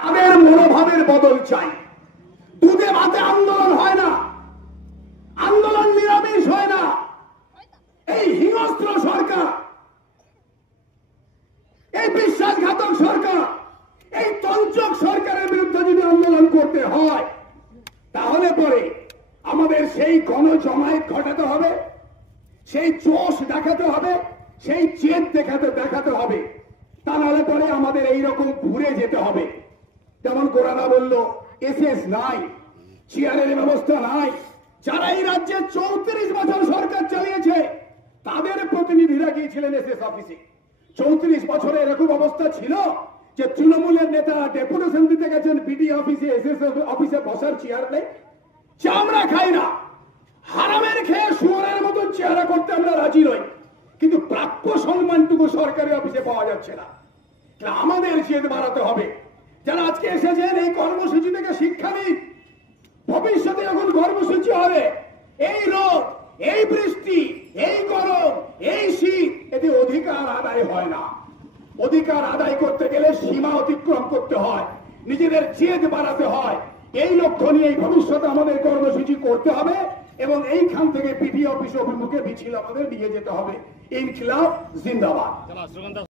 তাদের মনোভাবের বদল চাই। দুধে ভাতে আন্দোলন হয় না, আন্দোলন নিরামিষ হয় না। এই হিংস্র সরকার, এই বিশ্বাসঘাতক সরকার, এই তঞ্চক সরকারের বিরুদ্ধে যদি আন্দোলন করতে হয় তাহলে পরে আমাদের সেই গণজমায়েত ঘটাতে হবে, সেই জোশ দেখাতে হবে, সেই জেদ দেখাতে হবে। তা নাহলে পরে আমাদের এইরকম ঘুরে যেতে হবে। যেমন গোরাদা বলল, এসএস নাই, চেয়ারের ব্যবস্থা নাই। যারা এই রাজ্যে 34 বছর সরকার চালিয়েছে তাদের প্রতিনিধিরা গিয়েছিলেন এসএস অফিসে। 34 বছরে এরকম অবস্থা ছিল যে তৃণমূলের নেতা ডেপুটেশন দিতে গেছেন বিডি অফিসে, এসএস অফিসে বসার চেয়ার নেই। চামড়া খাই না, হারামের খেয়ে শুয়োরের মতন চেহারা করতে আমরা রাজি নই, কিন্তু প্রাপ্য সম্মানটুকু সরকারি অফিসে পাওয়া যাচ্ছে না। আমাদের জেদ বাড়াতে হবে। যারা আজকে এসেছেন এই কর্মসূচি থেকে শিক্ষা নিন। ভবিষ্যতে যখন কর্মসূচি হবে, এই রোদ, এই বৃষ্টি, এই গরম, এই শীত, এতে অধিকার আদায় হয় না। অধিকার আদায় করতে গেলে সীমা অতিক্রম করতে হয়, নিজেদের জেদ বাড়াতে হয়। এই লক্ষ্য নিয়ে ভবিষ্যতে আমাদের কর্মসূচি করতে হবে এবং এইখান থেকে পিডি অফিস অভিমুখে মিছিল আমাদের নিয়ে যেতে হবে। ইনকিলাব জিন্দাবাদ।